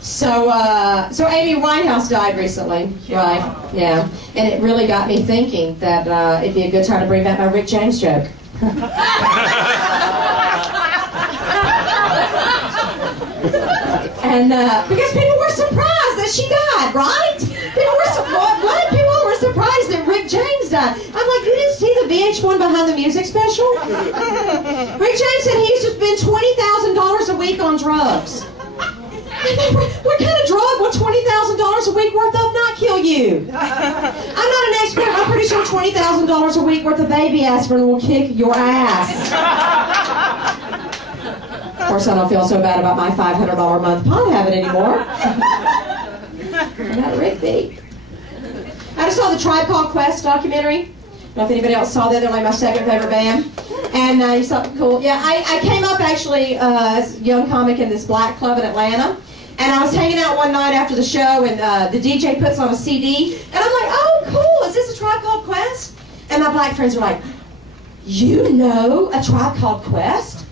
So Amy Winehouse died recently, right? Yeah, and it really got me thinking that it'd be a good time to bring back my Rick James joke. And because people were surprised that she died, right? People were people were surprised that Rick James died. I'm like, you didn't see the VH1 Behind the Music special? Rick James said he used to spend $20,000 a week on drugs. What kind of drug will $20,000 a week worth of not kill you? I'm not an expert. I'm pretty sure $20,000 a week worth of baby aspirin will kick your ass. Of course, I don't feel so bad about my $500 a month pot habit anymore. Not Rick B. I just saw the Tribe Called Quest documentary. I don't know if anybody else saw that. They're like my second favorite band. And you saw cool. Yeah, I came up actually as a young comic in this black club in Atlanta. And I was hanging out one night after the show, and the DJ puts on a CD. And I'm like, oh, cool. Is this a Tribe Called Quest? And my black friends were like, you know a Tribe Called Quest?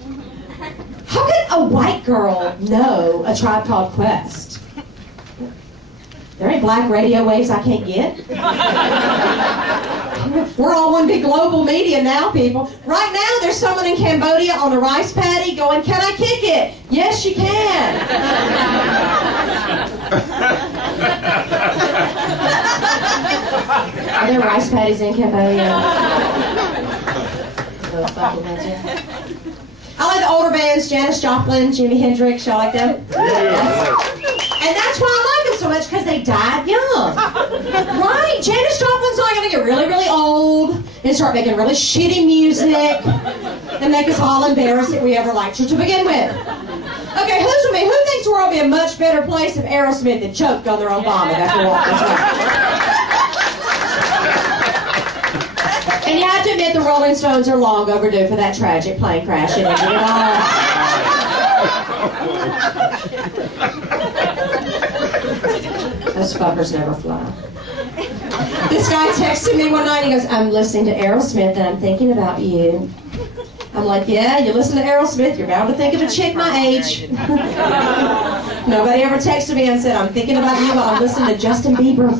How could a white girl know a Tribe Called Quest? There ain't black radio waves I can't get. We're all one big global media now, people. Right now, there's someone in Cambodia on a rice paddy going, can I kick it? Yes, you can. Are there rice paddies in Cambodia? I like the older bands, Janis Joplin, Jimi Hendrix, y'all like them? Yes. And that's why I like them so much, because they died young. Right? Janis Joplin's not going to get really, really old and start making really shitty music and make us all embarrassed that we ever liked her to begin with. Okay, who's with me? Who thinks the world would be a much better place if Aerosmith had choked on their own vomit after walking this way? And you have to admit the Rolling Stones are long overdue for that tragic plane crash. Those fuckers never fly. This guy texted me one night, he goes, I'm listening to Aerosmith and I'm thinking about you. I'm like, yeah, you listen to Aerosmith, you're bound to think of a chick my age. Nobody ever texted me and said, I'm thinking about you while I'm listening to Justin Bieber.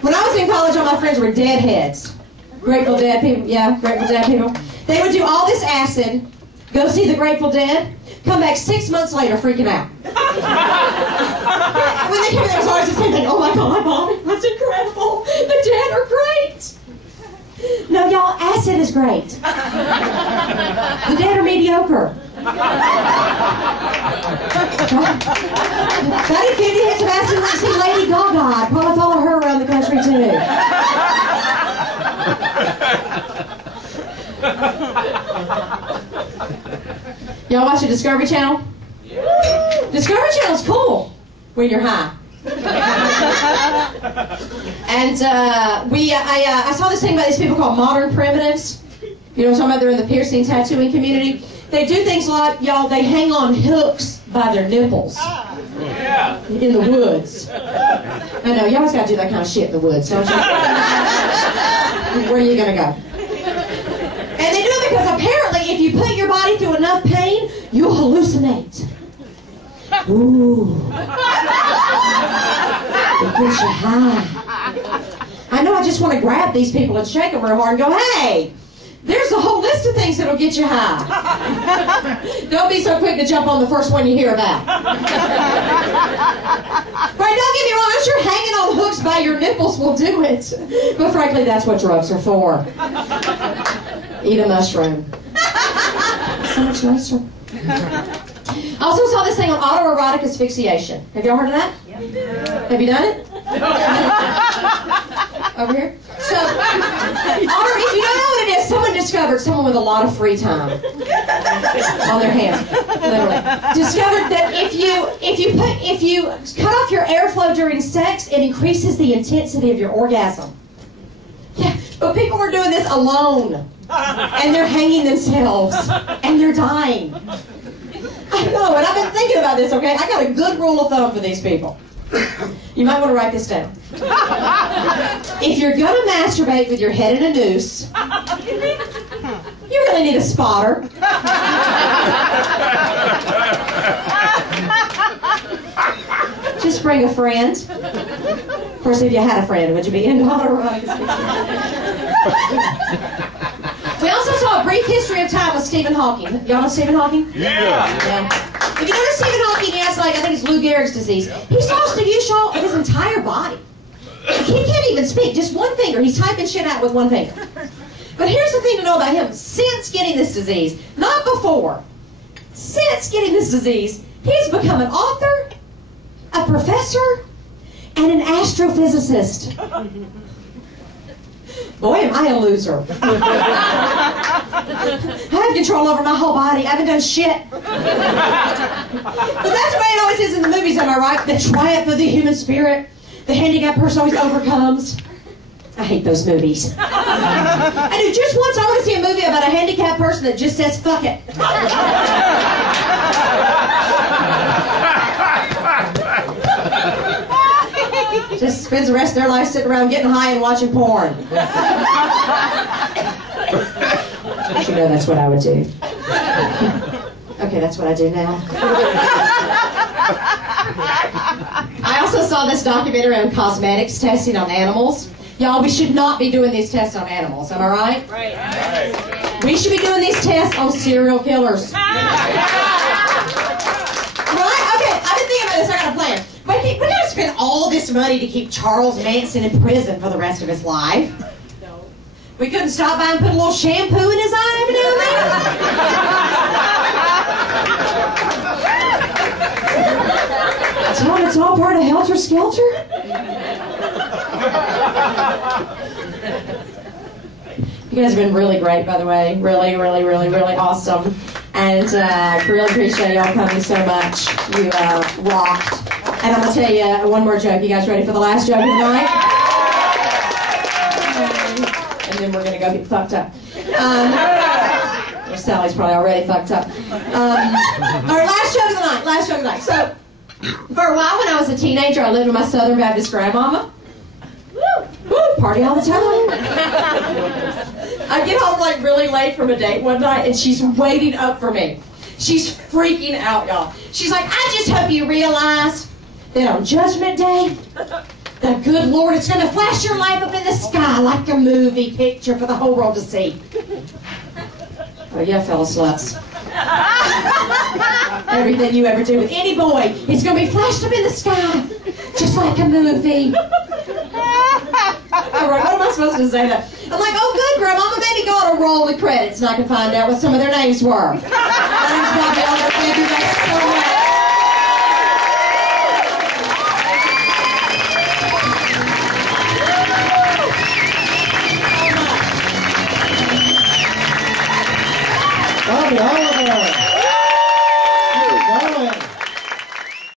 When I was in college, all my friends were deadheads. Grateful Dead people, yeah, Grateful Dead people. They would do all this acid, go see the Grateful Dead, come back 6 months later freaking out. When they came in, there was always the same thing. Oh my God, Bobbie, that's incredible. The Dead are great. No, y'all, acid is great. The Dead are mediocre. That if you hit some acid, let's see Lady Gaga. I'd probably follow her around the country too. Y'all watch the Discovery Channel? Discovery Channel's cool when you're high. And I saw this thing about these people called modern primitives. You know what I'm talking about? They're in the piercing tattooing community. They do things like, y'all, they hang on hooks by their nipples in the woods. I know, you always got to do that kind of shit in the woods, don't you? Where are you going to go? And they do it because apparently if you put your body through enough pain, you'll hallucinate. Ooh. It gets you high. I know, I just want to grab these people and shake them real hard and go, hey, there's a whole list of things that'll get you high. Don't be so quick to jump on the first one you hear about. Right, don't get me wrong, I'm sure hanging on hooks by your nipples will do it. But frankly, that's what drugs are for. Eat a mushroom. So much nicer. I also saw this thing on autoerotic asphyxiation. Have y'all heard of that? Yep. Have you done it? Over here? So, if you don't know what it is, someone discovered, someone with a lot of free time on their hands, literally, discovered that if you cut off your airflow during sex, it increases the intensity of your orgasm. Yeah, but people are doing this alone, and they're hanging themselves, and they're dying. I know, and I've been thinking about this, okay? I got a good rule of thumb for these people. You might want to write this down. If you're going to masturbate with your head in a noose, you really need a spotter. just bring a friend. Of course, if you had a friend, would you be into autoerotic asphyxiation? We also saw A Brief History of Time with Stephen Hawking. Y'all know Stephen Hawking? Yeah. If you know Stephen Hawking, he has, like, I think it's Lou Gehrig's disease. He's lost a use of his entire body. He can't even speak, just one finger. He's typing shit out with one finger. But here's the thing to know about him. Since getting this disease, not before, since getting this disease, he's become an author, a professor, and an astrophysicist. Boy, am I a loser. I have control over my whole body. I haven't done shit. But that's the way it always is in the movies, am I right? The triumph of the human spirit. The handicapped person always overcomes. I hate those movies. I do just once I want to see a movie about a handicapped person that just says, fuck it. Just spends the rest of their life sitting around getting high and watching porn. You know that's what I would do. Okay, that's what I do now. I also saw this documentary on cosmetics testing on animals. Y'all, we should not be doing these tests on animals, am I right? Right. We should be doing these tests on serial killers. Right? Okay, I've been thinking about this, I got a plan. We gotta spend all this money to keep Charles Manson in prison for the rest of his life. No. We couldn't stop by and put a little shampoo in his eye every now and then. It's all part of Helter Skelter. You guys have been really great, by the way. Really, really, really, really awesome. And really appreciate y'all coming so much. You rocked. And I'm going to tell you one more joke. You guys ready for the last joke of the night? And then we're going to go get fucked up. Sally's probably already fucked up. All right, last joke of the night. Last joke of the night. So, for a while when I was a teenager, I lived with my Southern Baptist grandmama. Woo, party all the time. I get home like really late from a date one night and she's waiting up for me. She's freaking out, y'all. She's like, I just hope you realize that on Judgment Day, the good Lord is going to flash your life up in the sky like a movie picture for the whole world to see. Oh yeah, fellow sluts. Everything you ever do with any boy is going to be flashed up in the sky, just like a movie. All right, what am I supposed to say that? I'm like, oh good, Grandma, maybe go on a roll the credits and I can find out what some of their names were. My name's Bobbie Oliver. Thank you guys so much. Bobbie Oliver.